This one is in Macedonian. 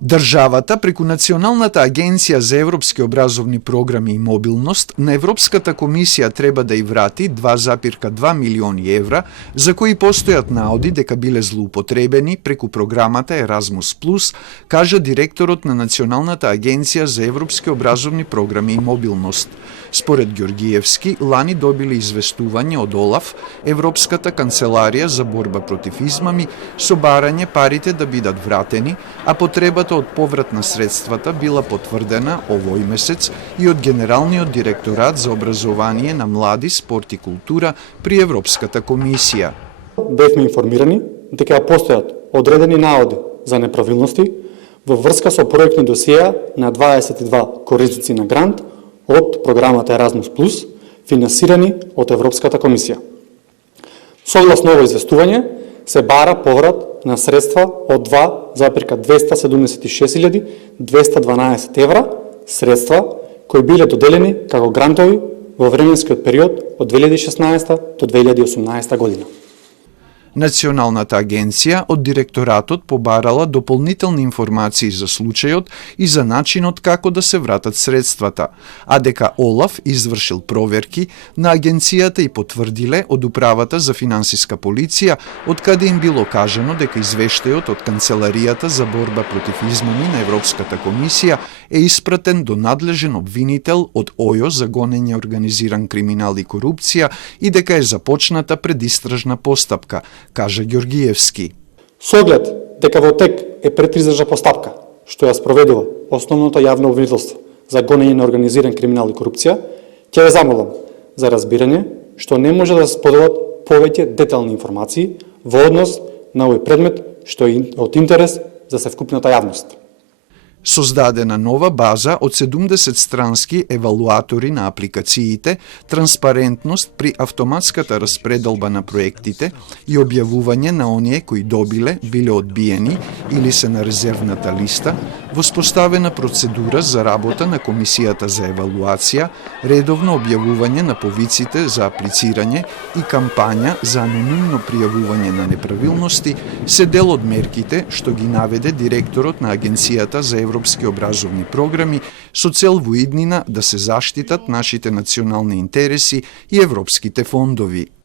Државата преку Националната агенција за европски образовни програми и мобилност на Европската комисија треба да ја врати 2,2 милиони евра за кои постојат наоди дека биле злоупотребени преку програмата Erasmus+, кажа директорот на Националната агенција за европски образовни програми и мобилност. Според Ѓоргиевски, лани добили известување од ОЛАФ, Европската канцеларија за борба против измами, со барање парите да бидат вратени, а потребата од поврат на средствата била потврдена овој месец и од Генералниот директорат за образование на млади, спорт и култура при Европската комисија. Бевме информирани дека постојат одредени наоди за неправилности во врска со проектни досија на 22 корисници на грант од програмата Erasmus+, финансирани од Европската комисија. Согласно ово известување, се бара поврат на средства од 2,276.212 евра, средства кои биле доделени како грантови во временскиот период од 2016 до 2018 година. Националната агенција од директоратот побарала дополнителни информации за случајот и за начинот како да се вратат средствата, а дека ОЛАФ извршил проверки на агенцијата и потврдиле од Управата за финансиска полиција, од каде им било кажано дека извештајот од Канцеларијата за борба против измами на Европската комисија е испратен до надлежен обвинител од ОЈО за гонење организиран криминал и корупција и дека е започната предистражна постапка, кажа Ѓоргиевски. Со оглед дека во тек е предистражна постапка, што ја спроведува основното јавно обвинителство за гонење на организиран криминал и корупција, ќе ве замолам за разбирање што не може да се споделат повеќе детални информации во однос на овој предмет што е од интерес за севкупната јавност. Создадена нова база од 70 странски евалуатори на апликациите, транспарентност при автоматската распределба на проектите и објавување на оние кои добиле, биле одбиени или се на резервната листа, воспоставена процедура за работа на Комисијата за евалуација, редовно објавување на повиците за аплицирање и кампања за анонимно пријавување на неправилности се дел од мерките што ги наведе директорот на Агенцијата за европски образовни програми со цел во иднина да се заштитат нашите национални интереси и европските фондови.